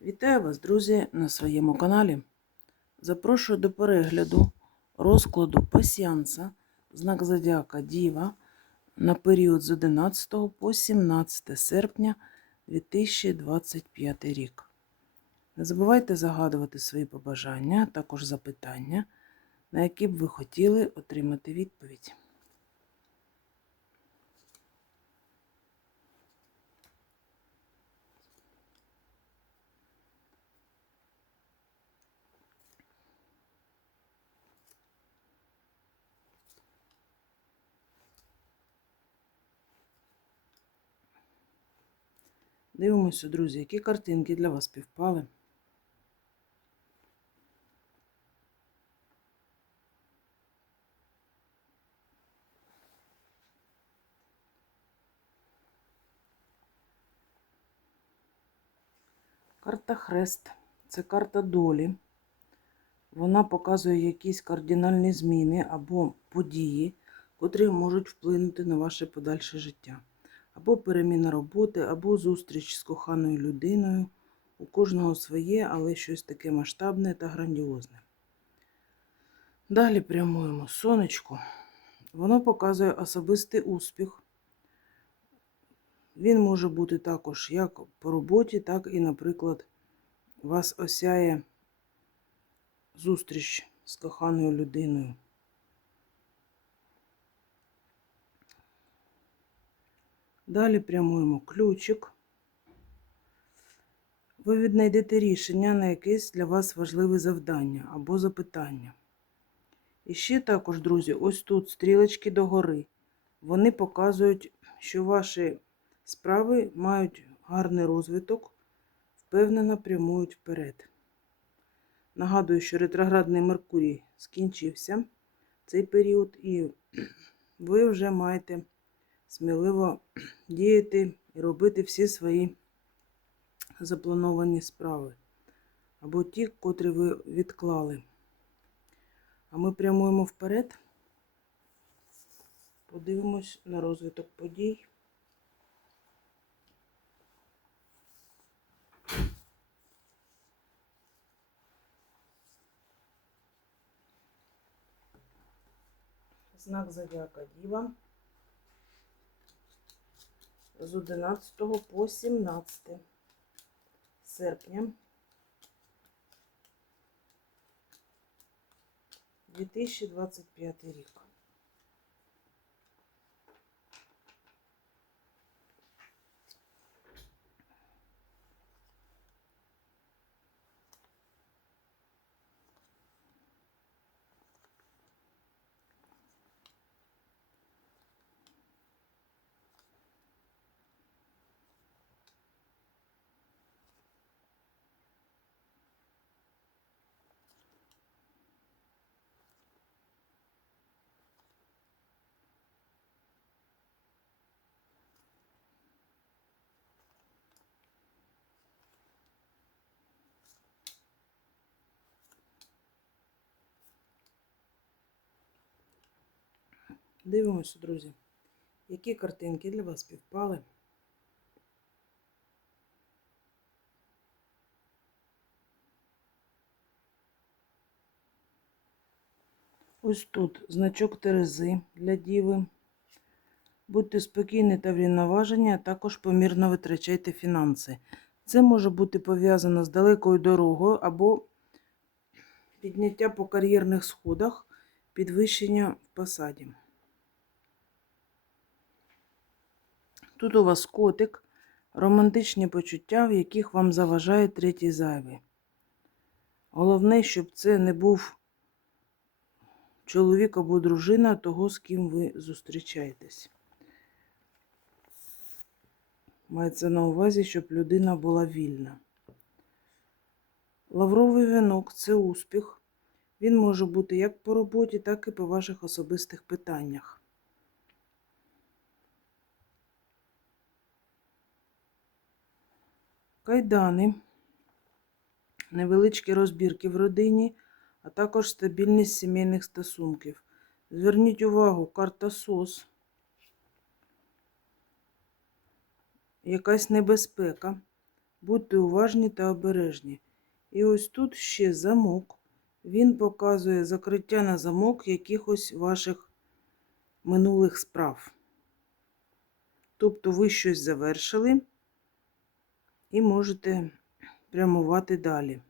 Вітаю вас, друзі, на своєму каналі. Запрошую до перегляду розкладу пасіанса, знак Зодіака Діва на період з 11 по 17 серпня 2025 рік. Не забувайте загадувати свої побажання, а також запитання, на які б ви хотіли отримати відповідь. Дивимося, друзі, які картинки для вас співпали. Карта Хрест це карта долі. Вона показує якісь кардинальні зміни або події, котрі можуть вплинути на ваше подальше життя. Або переміна роботи, або зустріч з коханою людиною. У кожного своє, але щось таке масштабне та грандіозне. Далі прямуємо сонечко. Воно показує особистий успіх. Він може бути також як по роботі, так і, наприклад, вас осяє зустріч з коханою людиною. Далі прямуємо ключик. Ви віднайдете рішення на якесь для вас важливе завдання або запитання. І ще також, друзі, ось тут стрілочки догори. Вони показують, що ваші справи мають гарний розвиток, впевнено прямують вперед. Нагадую, що ретроградний Меркурій скінчився цей період, і ви вже маєте сміливо діяти і робити всі свої заплановані справи. Або ті, котрі ви відклали. А ми прямуємо вперед, подивимось на розвиток подій. Знак Зодіака Діва з 11 по 17 серпня 2025 рік. Дивимося, друзі, які картинки для вас співпали. Ось тут значок Терези для діви. Будьте спокійні та врівноважені, а також помірно витрачайте фінанси. Це може бути пов'язано з далекою дорогою або підняття по кар'єрних сходах, підвищення в посаді. Тут у вас котик, романтичні почуття, в яких вам заважає третій зайвий. Головне, щоб це не був чоловік або дружина того, з ким ви зустрічаєтесь. Мається на увазі, щоб людина була вільна. Лавровий вінок це успіх. Він може бути як по роботі, так і по ваших особистих питаннях. Кайдани, невеличкі розбірки в родині, а також стабільність сімейних стосунків. Зверніть увагу, карта СОС. Якась небезпека. Будьте уважні та обережні. І ось тут ще замок. Він показує закриття на замок якихось ваших минулих справ. Тобто ви щось завершили і можете прямувати далі.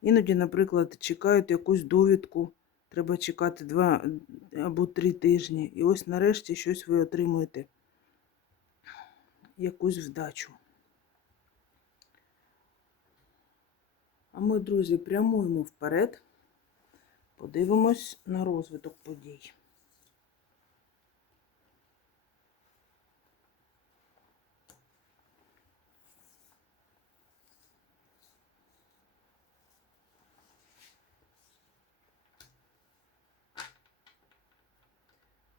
Іноді, наприклад, чекають якусь довідку, треба чекати два або три тижні. І ось нарешті щось ви отримуєте, якусь вдачу. А ми, друзі, прямуємо вперед, подивимось на розвиток подій.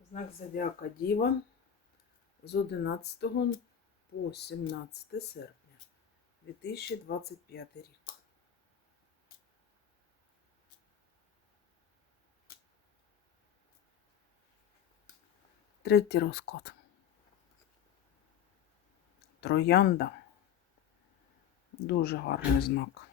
Знак Зодіака Діва з 11 по 17 серпня 2025 рік. Третій розклад. Троянда. Дуже гарний знак.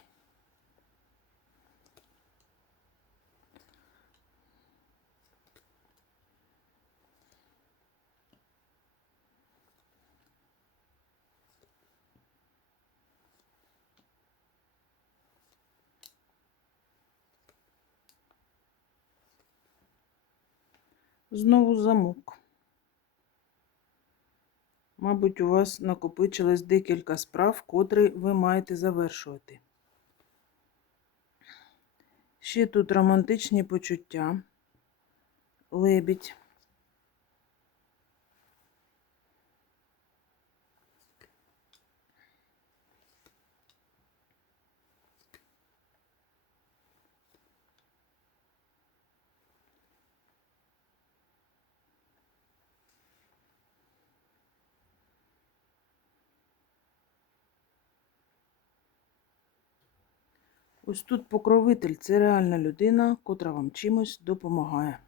Знову замок. Мабуть, у вас накопичилось декілька справ, котрі ви маєте завершувати. Ще тут романтичні почуття, лебідь. Ось тут покровитель це реальна людина, котра вам чимось допомагає.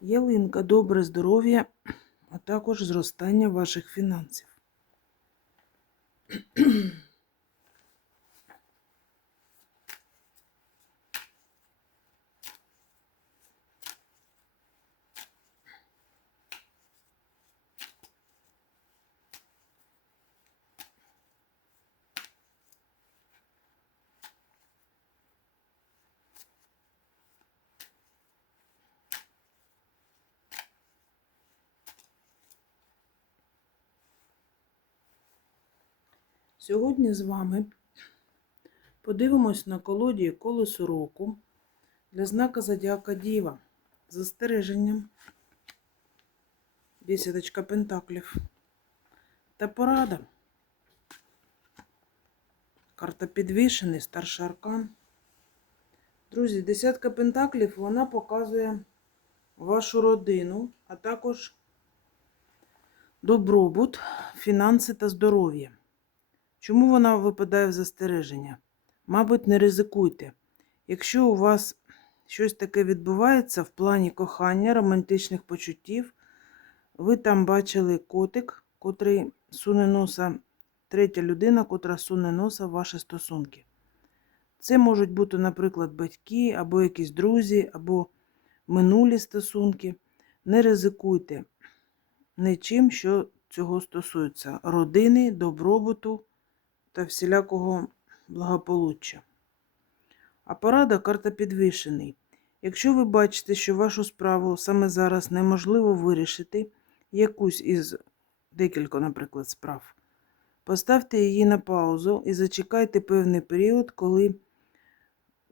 Ялинка, добре здоров'я, а також зростання ваших фінансів. Сьогодні з вами подивимось на колоді колесо року для знака Зодіака Діва з застереженням, бесідочка Пентаклів та порада. Карта підвішений, старший аркан. Друзі, десятка пентаклів вона показує вашу родину, а також добробут, фінанси та здоров'я. Чому вона випадає в застереження? Мабуть, не ризикуйте. Якщо у вас щось таке відбувається в плані кохання, романтичних почуттів, ви там бачили котик, котрий суне носа, третя людина, котра суне носа в ваші стосунки. Це можуть бути, наприклад, батьки, або якісь друзі, або минулі стосунки. Не ризикуйте нічим, що цього стосується родини, добробуту та всілякого благополуччя. А порада карта підвішений. Якщо ви бачите, що вашу справу саме зараз неможливо вирішити, якусь із декілька, наприклад, справ, поставте її на паузу і зачекайте певний період, коли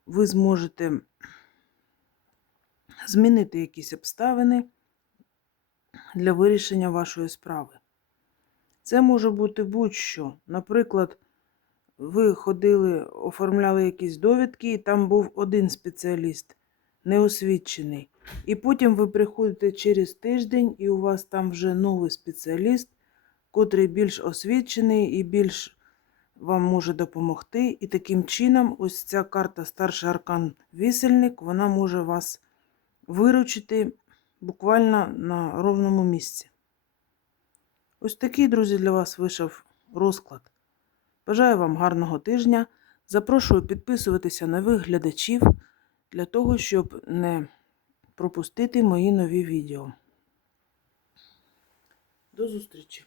ви зможете змінити якісь обставини для вирішення вашої справи. Це може бути будь-що. Наприклад, ви ходили, оформляли якісь довідки, і там був один спеціаліст, неосвідчений. І потім ви приходите через тиждень, і у вас там вже новий спеціаліст, котрий більш освічений і більш вам може допомогти. І таким чином, ось ця карта Старший Аркан Вісельник, вона може вас виручити буквально на ровному місці. Ось такий, друзі, для вас вийшов розклад. Бажаю вам гарного тижня. Запрошую підписуватися нових глядачів для того, щоб не пропустити мої нові відео. До зустрічі!